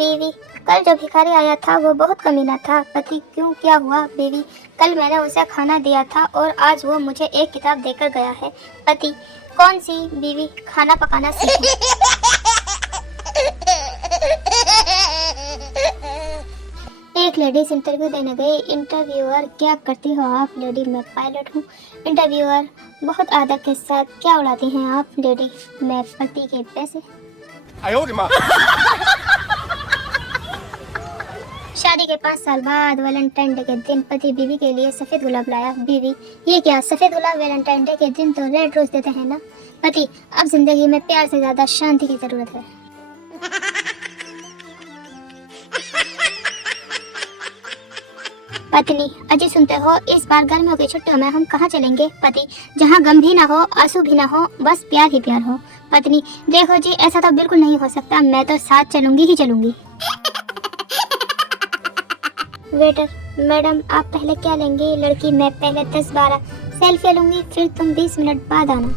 बीवी, कल जो भिखारी आया था वो बहुत कमीना था। पति, क्यों, क्या हुआ? बीवी, कल मैंने उसे खाना दिया था और आज वो मुझे एक किताब देकर गया है। पति, कौन सी? बीवी, खाना पकाना सीखो। एक लेडीज इंटरव्यू देने गई। इंटरव्यूअर, क्या करती हो आप? लेडी, मैं पायलट हूँ। इंटरव्यूअर, बहुत आदर के साथ, क्या उड़ाती हैं आप? लेडी, मैं पति के पैसे। शादी के 5 साल बाद वैलेंटाइन डे के दिन पति बीवी के लिए सफेद गुलाब लाया। बीवी, ये क्या, सफेद गुलाब? वैलेंटाइन डे के दिन तो रेड रोज देते हैं ना। पति, अब जिंदगी में प्यार से ज्यादा शांति की जरूरत है। पत्नी, अजी सुनते हो, इस बार गर्मियों की छुट्टियों में हम कहाँ चलेंगे? पति, जहाँ गम भी ना हो, आंसू भी ना हो, बस प्यार ही प्यार हो। पत्नी, देखो जी, ऐसा तो बिल्कुल नहीं हो सकता, मैं तो साथ चलूंगी ही चलूंगी। वेटर, मैडम आप पहले क्या लेंगी? लड़की, मैं पहले 10-12 सेल्फी लूंगी, फिर तुम 20 मिनट बाद आना।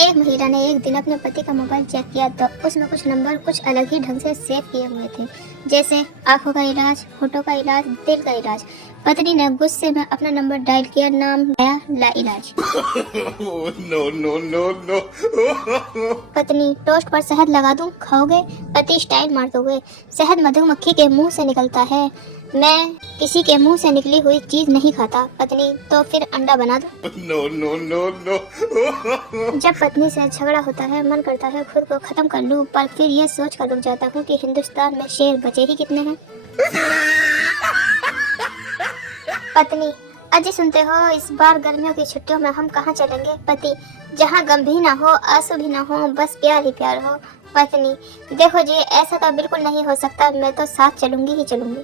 एक महिला ने एक दिन अपने पति का मोबाइल चेक किया तो उसमें कुछ नंबर कुछ अलग ही ढंग से सेव किए हुए थे, जैसे आंखों का इलाज, होठों का इलाज, दिल का इलाज। पत्नी ने गुस्से में अपना नंबर डायल किया, नाम आया लाइलाज। नो। पत्नी, टोस्ट पर शहद लगा दूं, खाओगे? पति स्टाइल मारते हुए, शहद मधुमक्खी के मुंह से निकलता है, मैं किसी के मुंह से निकली हुई चीज नहीं खाता। पत्नी, तो फिर अंडा बना दो। नो। जब पत्नी से झगड़ा होता है, मन करता है खुद को खत्म कर लूं, पर फिर यह सोच कर रुक जाता हूँ कि हिंदुस्तान में शेर बचे ही कितने हैं। पत्नी, अजी सुनते हो, इस बार गर्मियों की छुट्टियों में हम कहाँ चलेंगे? पति, जहाँ गम भी ना हो, आंसू भी ना हो, बस प्यार ही प्यार हो। पत्नी, देखो जी, ऐसा तो बिल्कुल नहीं हो सकता, मैं तो साथ चलूंगी ही चलूंगी।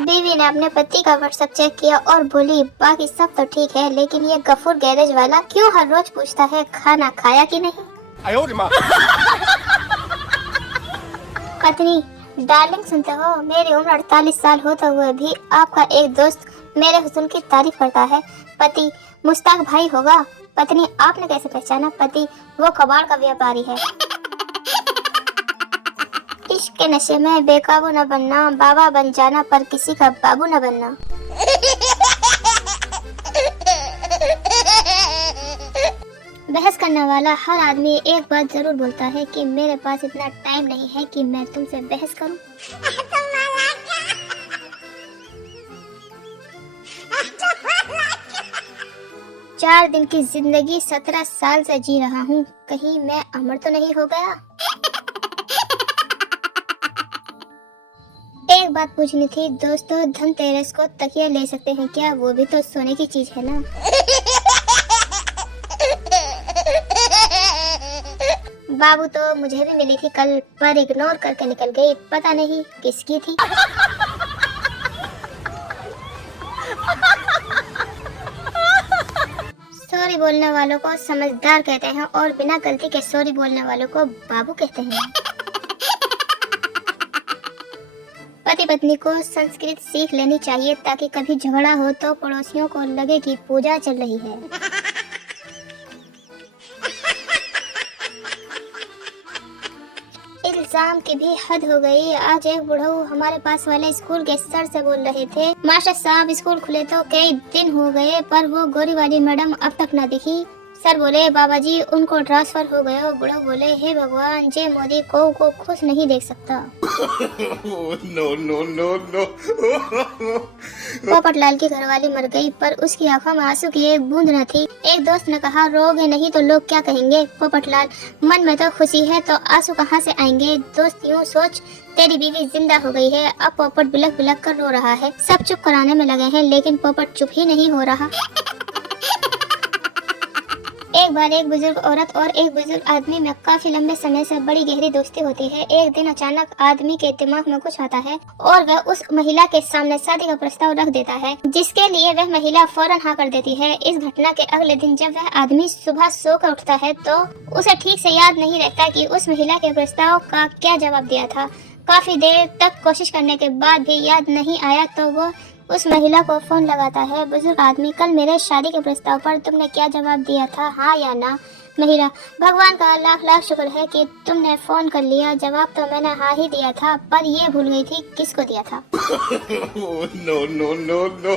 बीवी ने अपने पति का व्हाट्सएप चेक किया और बोली, बाकी सब तो ठीक है, लेकिन ये गफूर गैरेज वाला क्यों हर रोज पूछता है खाना खाया कि नहीं? पत्नी, डार्लिंग सुनते हो, मेरी उम्र 48 साल होते हुए भी आपका एक दोस्त मेरे हुस्न की तारीफ करता है। पति, मुश्ताक भाई होगा। पत्नी, आपने कैसे पहचाना? पति, वो कबाड़ का व्यापारी है। इश्क के नशे में बेकाबू न बनना, बाबा बन जाना पर किसी का बाबू न बनना। बहस करने वाला हर आदमी एक बात जरूर बोलता है कि मेरे पास इतना टाइम नहीं है कि मैं तुमसे बहस करूं। 4 दिन की जिंदगी 17 साल से जी रहा हूँ, कहीं मैं अमर तो नहीं हो गया? एक बात पूछनी थी दोस्तों, धनतेरस को तकिया ले सकते हैं क्या? वो भी तो सोने की चीज है ना। बाबू तो मुझे भी मिली थी कल, पर इग्नोर करके निकल गई, पता नहीं किसकी थी। सॉरी बोलने वालों को समझदार कहते हैं और बिना गलती के सॉरी बोलने वालों को बाबू कहते हैं। पति पत्नी को संस्कृत सीख लेनी चाहिए ताकि कभी झगड़ा हो तो पड़ोसियों को लगे कि पूजा चल रही है। इल्जाम की भी हद हो गई। आज एक बुढ़ऊ हमारे पास वाले स्कूल के सर से बोल रहे थे, मास्टर साहब स्कूल खुले तो कई दिन हो गए पर वो गोरी वाली मैडम अब तक न दिखी। सर बोले, बाबा जी उनको ट्रांसफर हो गया। बुढ़ऊ बोले, हे भगवान, जे मोदी को खुश नहीं देख सकता। नो। पोपटलाल की घरवाली मर गई पर उसकी आंखों में आंसू की एक बूंद न थी। एक दोस्त ने कहा, रोगे नहीं तो लोग क्या कहेंगे? पोपटलाल, मन में तो खुशी है तो आंसू कहाँ से आएंगे? दोस्त, यूँ सोच, तेरी बीवी जिंदा हो गई है। अब पोपट बिलक बिलक कर रो रहा है, सब चुप कराने में लगे हैं लेकिन पोपट चुप ही नहीं हो रहा। एक बार एक बुजुर्ग औरत और एक बुजुर्ग आदमी में काफी लंबे समय से बड़ी गहरी दोस्ती होती है। एक दिन अचानक आदमी के दिमाग में कुछ आता है और वह उस महिला के सामने शादी का प्रस्ताव रख देता है, जिसके लिए वह महिला फौरन हाँ कर देती है। इस घटना के अगले दिन जब वह आदमी सुबह सोकर उठता है तो उसे ठीक से याद नहीं रहता कि उस महिला के प्रस्ताव का क्या जवाब दिया था। काफी देर तक कोशिश करने के बाद भी याद नहीं आया तो वो उस महिला को फोन लगाता है। बुजुर्ग आदमी, कल मेरे शादी के प्रस्ताव पर तुमने क्या जवाब दिया था, हाँ या ना? महिला, भगवान का लाख लाख शुक्र है कि तुमने फोन कर लिया। जवाब तो मैंने हाँ ही दिया था, पर ये भूल गई थी किसको दिया था। No, no, no, no.